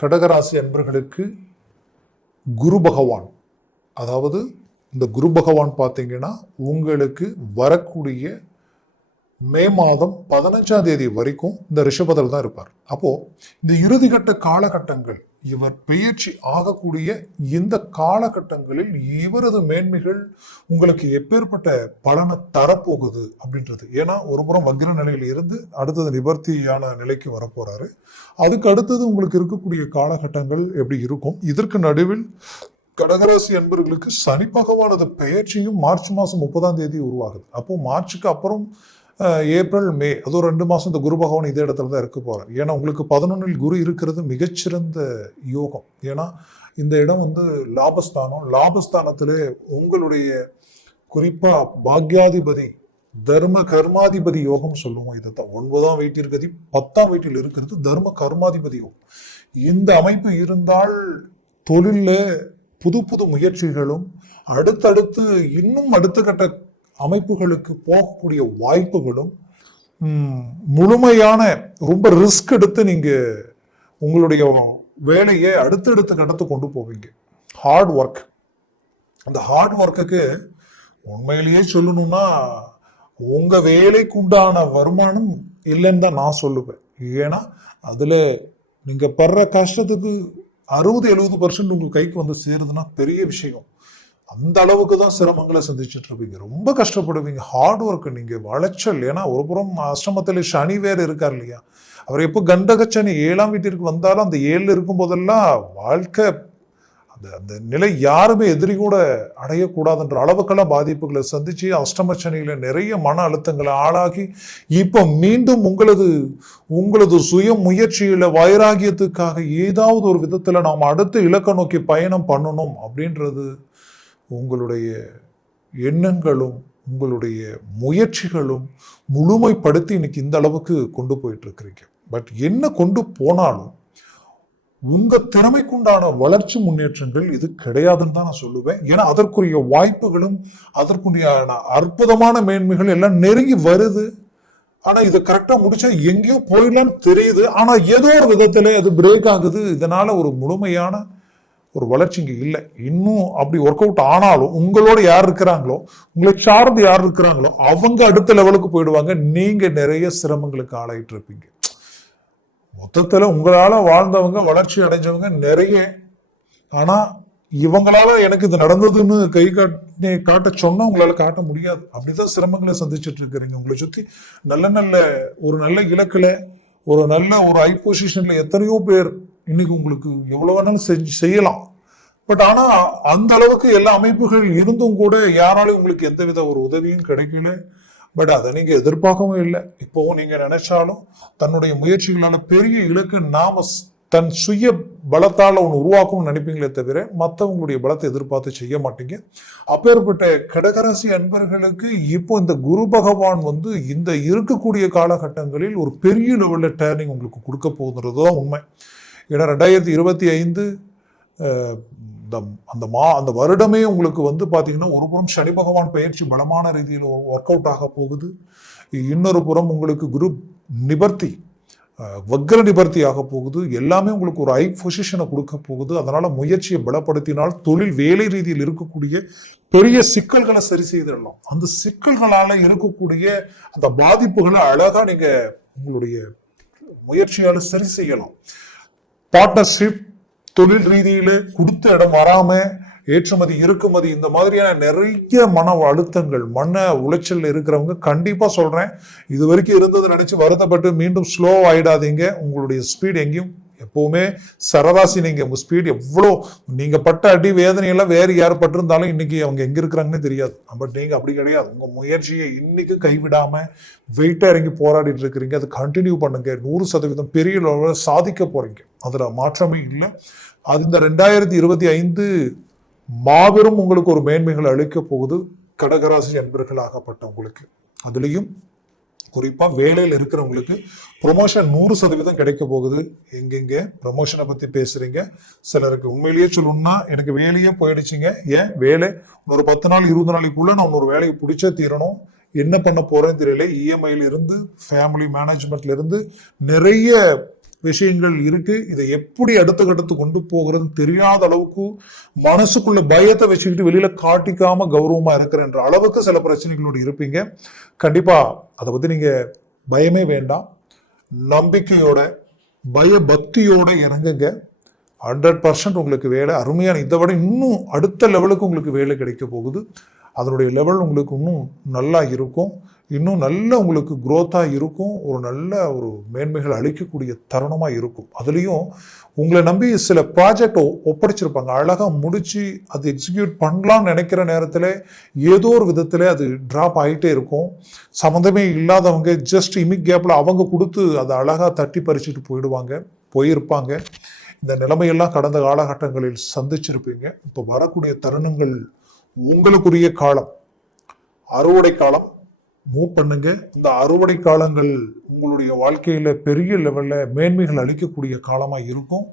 கடகராசி அன்பர்களுக்கு குரு பகவான். அதாவது இந்த குரு பகவான் பார்த்தீங்கன்னா உங்களுக்கு வரக்கூடிய மே மாதம் பதினஞ்சாம் தேதி வரைக்கும் இந்த ரிஷபத்தில் தான் இருப்பார். அப்போது இந்த இறுதிக்கட்ட காலகட்டங்கள் இவர் பெயர்ச்சி ஆகக்கூடிய இந்த காலகட்டங்களில் இவரது மேன்மைகள் உங்களுக்கு எப்பேற்பட்ட பலனை தரப்போகுது அப்படின்றது. ஏன்னா ஒரு புறம் வக்ர நிலையில இருந்து அடுத்தது நிவர்த்தியான நிலைக்கு வரப்போறாரு. அதுக்கு அடுத்தது உங்களுக்கு இருக்கக்கூடிய காலகட்டங்கள் எப்படி இருக்கும்? இதற்கு நடுவில் கடகராசி அன்பர்களுக்கு சனி பகவானது பெயர்ச்சியும் மார்ச் மாதம் முப்பதாம் தேதி உருவாகுது. அப்போ மார்ச்சுக்கு அப்புறம் ஏப்ரல் மே அது ஒரு ரெண்டு மாதம் இந்த குரு பகவான் இதே இடத்துல தான் இருக்க போகிறார் ஏன்னா உங்களுக்கு பதினொன்றில் குரு இருக்கிறது மிகச்சிறந்த யோகம். ஏன்னா இந்த இடம் வந்து லாபஸ்தானம். லாபஸ்தானத்திலே உங்களுடைய குறிப்பாக பாக்யாதிபதி தர்ம கர்மாதிபதி யோகம் சொல்லுவோம். இதை தான் ஒன்பதாம் வீட்டிற்கதி பத்தாம் வீட்டில் இருக்கிறது தர்ம கர்மாதிபதி யோகம். இந்த அமைப்பு இருந்தால் தொழிலில் புது புது முயற்சிகளும் அடுத்தடுத்து இன்னும் அடுத்த கட்ட அமைப்புகளுக்கு போகக்கூடிய வாய்ப்புகளும் முழுமையான ரொம்ப ரிஸ்க் எடுத்து நீங்க உங்களுடைய வேலையை அடுத்தடுத்த கடத்து கொண்டு போவீங்க. ஹார்ட் ஒர்க் அந்த ஹார்ட் ஒர்க்குக்கு உண்மையிலேயே சொல்லணும்னா உங்க வேலைக்கு உண்டான வருமானம் இல்லைன்னு தான் நான் சொல்லுவேன். ஏன்னா அதுல நீங்க படுற கஷ்டத்துக்கு அறுபது எழுபது பர்சன்ட் உங்க கைக்கு வந்து சேருதுன்னா பெரிய விஷயம். அந்த அளவுக்கு தான் சிரமங்களை சந்திச்சுட்டு இருப்பீங்க ரொம்ப கஷ்டப்படுவீங்க. ஹார்ட் ஒர்க் நீங்க வளைச்சல். ஏன்னா ஒரு புறம் அஷ்டமத்தில் சனி வேறு இருக்கார் இல்லையா? அவர் எப்போ கண்டகச்சனி ஏழாம் வீட்டிற்கு வந்தாலும் அந்த ஏழில் இருக்கும் போதெல்லாம் வாழ்க்கை அந்த அந்த நிலை யாருமே எதிரி கூட அடையக்கூடாதுன்ற அளவுக்கெல்லாம் பாதிப்புகளை சந்திச்சு சனியில் நிறைய மன அழுத்தங்களை ஆளாகி இப்போ மீண்டும் உங்களது உங்களது சுய முயற்சியில் வைராகியத்துக்காக ஏதாவது ஒரு விதத்தில் நாம் அடுத்த இலக்க நோக்கி பயணம் பண்ணணும் அப்படின்றது உங்களுடைய எண்ணங்களும் உங்களுடைய முயற்சிகளும் முழுமைப்படுத்தி இன்னைக்கு இந்த அளவுக்கு கொண்டு போயிட்டுருக்கிறீங்க. பட் என்ன கொண்டு போனாலும் உங்கள் திறமைக்குண்டான வளர்ச்சி முன்னேற்றங்கள் இது கிடையாதுன்னு தான் நான் சொல்லுவேன். ஏன்னா அதற்குரிய வாய்ப்புகளும் அதற்குண்டான அற்புதமான மேன்மைகள் எல்லாம் நெருங்கி வருது. ஆனால் இதை கரெக்டாக முடிச்சா எங்கேயோ போயிடலான்னு தெரியுது. ஆனால் ஏதோ ஒரு விதத்தில் அது பிரேக் ஆகுது. இதனால் ஒரு முழுமையான ஒரு வளர்ச்சி இங்கே இல்லை. இன்னும் அப்படி ஒர்க் அவுட் ஆனாலும் உங்களோட யார் இருக்கிறாங்களோ உங்களை சார்ந்து யார் இருக்கிறாங்களோ அவங்க அடுத்த லெவலுக்கு போயிடுவாங்க. நீங்கள் நிறைய சிரமங்களுக்கு ஆளாயிட்டு இருப்பீங்க. மொத்தத்தில் உங்களால் வாழ்ந்தவங்க வளர்ச்சி அடைஞ்சவங்க நிறைய. ஆனால் இவங்களால எனக்கு இது நடந்ததுன்னு கை காட்டி காட்ட சொன்னா உங்களால காட்ட முடியாது. அப்படிதான் சிரமங்களை சந்திச்சுட்டு இருக்கிறீங்க. உங்களை சுத்தி நல்ல நல்ல ஒரு நல்ல இலக்குல ஒரு நல்ல ஒரு ஐ பொசிஷன்ல எத்தனையோ பேர் இன்னைக்கு உங்களுக்கு எவ்வளோ வேணாலும் செஞ்சு செய்யலாம். பட் ஆனால் அந்த அளவுக்கு எல்லா அமைப்புகள் இருந்தும் கூட யாராலையும் உங்களுக்கு எந்தவித ஒரு உதவியும் கிடைக்கல. பட் அதை நீங்கள் எதிர்பார்க்கவும் இல்லை. இப்போவும் நீங்கள் நினைச்சாலும் தன்னுடைய முயற்சிகளால் பெரிய இலக்கு நாம தன் சுய பலத்தால் ஒன்று உருவாக்கும்னு நினைப்பீங்களே தவிர மற்றவங்களுடைய பலத்தை எதிர்பார்த்து செய்ய மாட்டீங்க. அப்பேற்பட்ட கடகராசி அன்பர்களுக்கு இப்போ இந்த குரு பகவான் வந்து இந்த இருக்கக்கூடிய காலகட்டங்களில் ஒரு பெரிய லெவலில் டேர்னிங் உங்களுக்கு கொடுக்க போகுதுன்றது தான் உண்மை. ஏன்னா ரெண்டாயிரத்தி இருபத்தி ஐந்து இந்த அந்த மா அந்த வருடமே உங்களுக்கு வந்து பார்த்தீங்கன்னா ஒரு புறம் சனி பகவான் பயிற்சி பலமான ரீதியில் ஒர்க் அவுட் ஆக போகுது. இன்னொரு புறம் உங்களுக்கு குரு நிபர்த்தி வக்ர நிபர்த்தி ஆக போகுது. எல்லாமே உங்களுக்கு ஒரு ஐ பொசிஷனை கொடுக்க போகுது. அதனால் முயற்சியை பலப்படுத்தினால் தொழில் வேலை ரீதியில் இருக்கக்கூடிய பெரிய சிக்கல்களை சரி செய்திடலாம். அந்த சிக்கல்களால் இருக்கக்கூடிய அந்த பாதிப்புகளை அழகாக நீங்கள் உங்களுடைய முயற்சியால் சரி செய்யலாம். பார்ட்னர்ஷிப் தொழில் ரீதியில கொடுத்த இடம் வராம ஏற்றுமதி இறக்குமதி இந்த மாதிரியான நிறைய மன அழுத்தங்கள் மன உளைச்சல் இருக்கிறவங்க கண்டிப்பா சொல்றேன். இது வரைக்கும் இருந்ததை நினைச்சு வருத்தப்பட்டு மீண்டும் ஸ்லோ ஆயிடாதீங்க. உங்களுடைய ஸ்பீட் எங்கேயும் எப்பவுமே சரராசி நீங்க உங்க ஸ்பீட் எவ்வளோ நீங்க பட்ட அடி வேதனையெல்லாம் வேறு யார் பட்டிருந்தாலும் இன்னைக்கு அவங்க எங்க இருக்கிறாங்கன்னு தெரியாது. பட் நீங்க அப்படி கிடையாது. உங்க முயற்சியை இன்னைக்கு கைவிடாம வெயிட்டா இறங்கி போராடிட்டு இருக்கிறீங்க. அதை கண்டினியூ பண்ணுங்க. நூறு சதவீதம் பெரிய அளவில் சாதிக்க போறீங்க. அதுல மாற்றமே இல்லை. அது இந்த ரெண்டாயிரத்தி இருபத்தி ஐந்து மாபெரும் உங்களுக்கு ஒரு மேன்மைகள் அளிக்க போகுது. கடகராசி என்பர்கள் ஆகப்பட்டவங்களுக்கு அதுலேயும் குறிப்பாக வேலையில் இருக்கிறவங்களுக்கு ப்ரொமோஷன் நூறு சதவீதம் கிடைக்க போகுது. எங்கெங்க ப்ரொமோஷனை பற்றி பேசுகிறீங்க சிலருக்கு உண்மையிலேயே சொல்லணும்னா எனக்கு வேலையே போயிடுச்சுங்க. ஏன்? வேலை. இன்னொரு பத்து நாள் இருபது நாளைக்குள்ளே நான் இன்னொரு வேலையை பிடிச்சே தீரணும். என்ன பண்ண போறேன்னு தெரியல. இஎம்ஐல இருந்து ஃபேமிலி மேனேஜ்மெண்ட்ல இருந்து நிறைய விஷயங்கள் இருக்கு. இதை எப்படி அடுத்த கட்டத்துக்கு கொண்டு போகிறதுன்னு தெரியாத அளவுக்கு மனசுக்குள்ள பயத்தை வச்சுக்கிட்டு வெளியில காட்டிக்காம கௌரவமா இருக்கிறன்ற அளவுக்கு சில பிரச்சனைகளோடு இருப்பீங்க. கண்டிப்பா அதை பத்தி நீங்க பயமே வேண்டாம். நம்பிக்கையோட பயபக்தியோட இறங்குங்க. ஹண்ட்ரட் பர்சன்ட் உங்களுக்கு வேலை. அருமையான இதை விட இன்னும் அடுத்த லெவலுக்கு உங்களுக்கு வேலை கிடைக்க போகுது. அதனுடைய லெவல் உங்களுக்கு இன்னும் நல்லா இருக்கும். இன்னும் நல்ல உங்களுக்கு குரோத்தாக இருக்கும் ஒரு நல்ல ஒரு மேன்மைகள் அளிக்கக்கூடிய தருணமாக இருக்கும். அதுலேயும் உங்களை நம்பி சில ப்ராஜெக்ட் ஒப்படைச்சிருப்பாங்க. அழகாக முடித்து அது எக்ஸிக்யூட் பண்ணலான்னு நினைக்கிற நேரத்தில் ஏதோ ஒரு விதத்தில் அது ட்ராப் ஆகிட்டே இருக்கும். சம்மந்தமே இல்லாதவங்க ஜஸ்ட் இமிக் கேப்பில் அவங்க கொடுத்து அதை அழகாக தட்டி பறிச்சுட்டு போயிடுவாங்க போயிருப்பாங்க. இந்த நிலைமையெல்லாம் கடந்த காலகட்டங்களில் சந்திச்சிருப்பீங்க. இப்போ வரக்கூடிய தருணங்கள் உங்களுக்குரிய காலம் அறுவடை காலம் மூவ் பண்ணுங்க. இந்த அறுவடை காலங்கள் உங்களுடைய வாழ்க்கையில பெரிய லெவல்ல மேன்மைகள் அளிக்கக்கூடிய காலமா இருக்கும்.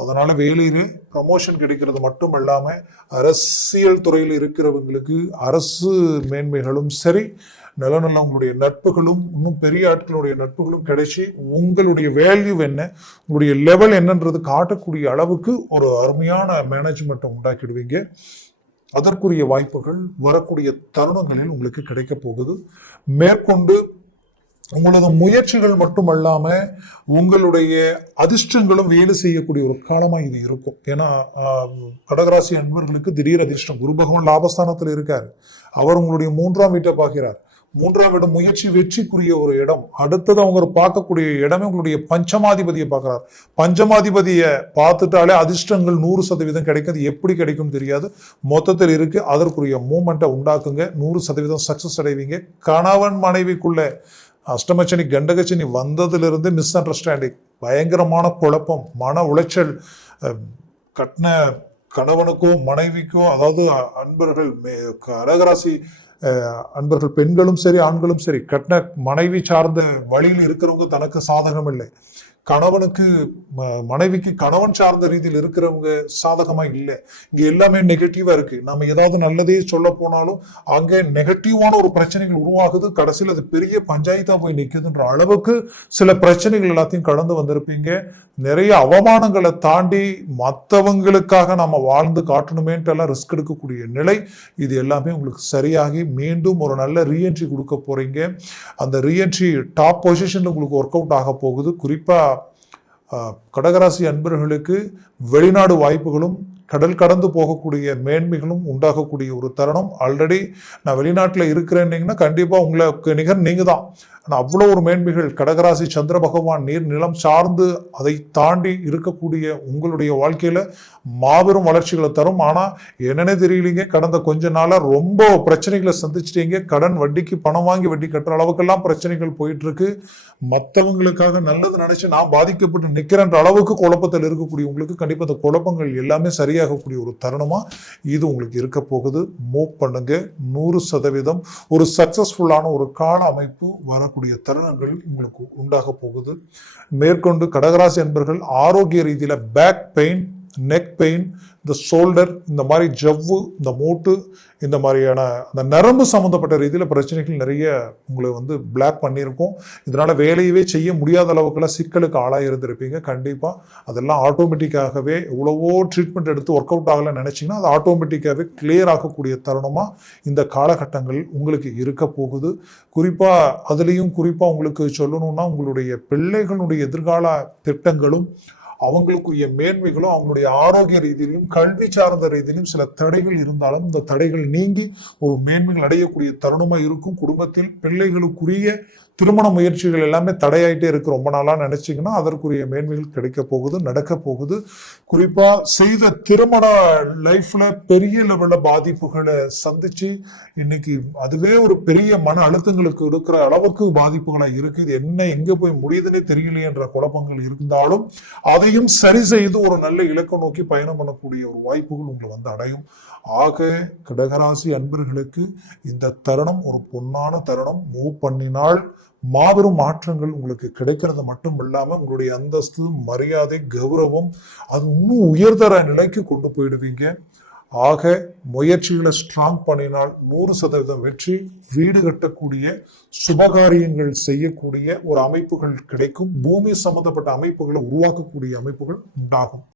அதனால வேலையில ப்ரமோஷன் கிடைக்கிறது மட்டும் இல்லாம அரசியல் துறையில் இருக்கிறவங்களுக்கு அரசு மேன்மைகளும் சரி நல்ல நல்ல உங்களுடைய நட்புகளும் இன்னும் பெரிய ஆட்களுடைய நட்புகளும் கிடைச்சி உங்களுடைய வேல்யூ என்ன உங்களுடைய லெவல் என்னன்றது காட்டக்கூடிய அளவுக்கு ஒரு அருமையான மேனேஜ்மெண்ட்டை உண்டாக்கிடுவீங்க. அதற்குரிய வாய்ப்புகள் வரக்கூடிய தருணங்களில் உங்களுக்கு கிடைக்க போகுது. மேற்கொண்டு உங்களது முயற்சிகள் மட்டுமல்லாம உங்களுடைய அதிர்ஷ்டங்களும் வேலை செய்யக்கூடிய ஒரு காலமா இது இருக்கும். ஏன்னா கடகராசி அன்பர்களுக்கு திடீர் அதிர்ஷ்டம். குரு பகவான் லாபஸ்தானத்தில் இருக்கார். அவர் உங்களுடைய மூன்றாம் வீட்டை பார்க்கிறார். மூன்றாம் இடம் முயற்சி வெற்றிக்குரிய ஒரு இடம். அடுத்தது அவங்க பார்க்கக்கூடிய இடமே உங்களுடைய பஞ்சமாதிபதியை பார்க்கிறார். பஞ்சமாதிபதியை பார்த்துட்டாலே அதிர்ஷ்டங்கள் நூறு சதவீதம் கிடைக்கிறது எப்படி கிடைக்கும் தெரியாது. மொத்தத்தில் இருக்கு அதற்குரிய மூமெண்ட்டை உண்டாக்குங்க. நூறு சதவீதம் சக்சஸ் அடைவீங்க. கணவன் மனைவிக்குள்ள அஷ்டமச்சனி கண்டகச்சனி வந்ததிலிருந்து மிஸ் அண்டர்ஸ்டாண்டிங் பயங்கரமான குழப்பம் மன உளைச்சல் கட்டின கணவனுக்கும் மனைவிக்கும் அதாவது அ- அன்பர்கள் கரகராசி அன்பர்கள் பெண்களும் சரி ஆண்களும் சரி கட்டின மனைவி சார்ந்த வழியில் இருக்கிறவங்க தனக்கு சாதகம் இல்லை கணவனுக்கு ம- மனைவிக்கு கணவன் சார்ந்த ரீதியில் இருக்கிறவங்க சாதகமா இல்லை. இங்க எல்லாமே நெகட்டிவா இருக்கு. நம்ம ஏதாவது நல்லதே சொல்ல போனாலும் அங்க நெகட்டிவான ஒரு பிரச்சனைகள் உருவாகுது. கடைசியில் அது பெரிய பஞ்சாயத்தா போய் நிற்குதுன்ற அளவுக்கு சில பிரச்சனைகள் எல்லாத்தையும் கடந்து வந்திருப்பீங்க. நிறைய அவமானங்களை தாண்டி மற்றவங்களுக்காக நம்ம வாழ்ந்து காட்டணுமேன்ட்டு எல்லாம் ரிஸ்க் எடுக்கக்கூடிய நிலை. இது எல்லாமே உங்களுக்கு சரியாகி மீண்டும் ஒரு நல்ல ரீஎன்ட்ரி கொடுக்க போறீங்க. அந்த ரீஎன்ட்ரி டாப் பொசிஷன்ல உங்களுக்கு ஒர்க் அவுட் ஆக போகுது. குறிப்பா கடகராசி அன்பர்களுக்கு வெளிநாடு வாய்ப்புகளும் கடல் கடந்து போகக்கூடிய மேன்மைகளும் உண்டாகக்கூடிய ஒரு தருணம். ஆல்ரெடி நான் வெளிநாட்டில் இருக்கிறேன்னீங்கன்னா கண்டிப்பாக உங்களுக்கு நிகர் நீங்கள் தான் ஆனால் அவ்வளோ ஒரு மேன்மைகள் கடகராசி சந்திர பகவான் நீர் நிலம் சார்ந்து அதை தாண்டி இருக்கக்கூடிய உங்களுடைய வாழ்க்கையில் மாபெரும் வளர்ச்சிகளை தரும். ஆனால் என்னென்ன தெரியலீங்க கடந்த கொஞ்ச நாளாக ரொம்ப பிரச்சனைகளை சந்திச்சிட்டீங்க. கடன் வட்டிக்கு பணம் வாங்கி வட்டி கட்டுற அளவுக்கெல்லாம் பிரச்சனைகள் போயிட்டுருக்கு. மற்றவங்களுக்காக நல்லது நினச்சி நான் பாதிக்கப்பட்டு நிற்கிறன்ற அளவுக்கு குழப்பத்தில் இருக்கக்கூடிய உங்களுக்கு கண்டிப்பாக அந்த குழப்பங்கள் எல்லாமே சரியாகக்கூடிய ஒரு தருணமா இது உங்களுக்கு இருக்க போகுது. மூவ் பண்ணுங்க. நூறு சதவீதம் ஒரு சக்சஸ்ஃபுல்லான ஒரு கால அமைப்பு வரக்கூடிய தருணங்கள் உங்களுக்கு உண்டாக போகுது. மேற்கொண்டு கடகராசி என்பர்கள் ஆரோக்கிய ரீதியில் பேக் பெயின் நெக் பெயின் இந்த ஷோல்டர் இந்த மாதிரி ஜவ்வு இந்த மூட்டு இந்த மாதிரியான அந்த நரம்பு சம்மந்தப்பட்ட ரீதியில் பிரச்சனைகள் நிறைய உங்களை வந்து பிளாக் பண்ணியிருக்கோம். இதனால் வேலையவே செய்ய முடியாத அளவுக்குலாம் சிக்கலுக்கு ஆளாக இருந்திருப்பீங்க கண்டிப்பாக அதெல்லாம் ஆட்டோமேட்டிக்காகவே எவ்வளவோ ட்ரீட்மெண்ட் எடுத்து ஒர்க் அவுட் ஆகலைன்னு நினச்சிங்கன்னா அது ஆட்டோமேட்டிக்காகவே கிளியர் ஆகக்கூடிய தருணமாக இந்த காலகட்டங்கள் உங்களுக்கு இருக்க போகுது. குறிப்பாக அதுலேயும் குறிப்பாக உங்களுக்கு சொல்லணும்னா உங்களுடைய பிள்ளைகளுடைய எதிர்கால திட்டங்களும் அவங்களுக்குரிய மேன்மைகளும் அவங்களுடைய ஆரோக்கிய ரீதியிலும் கல்வி சார்ந்த ரீதியிலும் சில தடைகள் இருந்தாலும் இந்த தடைகள் நீங்கி ஒரு மேன்மைகள் அடையக்கூடிய தருணமா இருக்கும். குடும்பத்தில் பிள்ளைகளுக்குரிய திருமண முயற்சிகள் எல்லாமே தடையாயிட்டே இருக்கு. ரொம்ப நாளாக நினைச்சீங்கன்னா அதற்குரிய மேன்மைகள் கிடைக்க போகுது நடக்க போகுது. குறிப்பா செய்த திருமண லைஃப்ல பெரிய லெவலில் பாதிப்புகளை சந்திச்சு இன்னைக்கு அதுவே ஒரு பெரிய மன அழுத்தங்களுக்கு இருக்கிற அளவுக்கு பாதிப்புகளா இருக்கு. இது என்ன எங்க போய் முடியுதுன்னே தெரியலையேன்ற குழப்பங்கள் இருந்தாலும் அதையும் சரி செய்து ஒரு நல்ல இலக்கை நோக்கி பயணம் பண்ணக்கூடிய ஒரு வாய்ப்புகள் உங்களை வந்து அடையும். ஆக கடகராசி அன்பர்களுக்கு இந்த தருணம் ஒரு பொன்னான தருணம். மூவ் பண்ணினால் மாபெரும் மாற்றங்கள் உங்களுக்கு கிடைக்கிறது மட்டும் இல்லாமல் உங்களுடைய அந்தஸ்து மரியாதை கௌரவம் அது இன்னும் உயர்தர நிலைக்கு கொண்டு போயிடுவீங்க. ஆக முயற்சிகளை ஸ்ட்ராங் பண்ணினால் நூறு சதவீதம் வெற்றி வீடு கட்டக்கூடிய சுபகாரியங்கள் செய்யக்கூடிய ஒரு அமைப்புகள் கிடைக்கும். பூமி சம்பந்தப்பட்ட அமைப்புகளை உருவாக்கக்கூடிய அமைப்புகள் உண்டாகும்.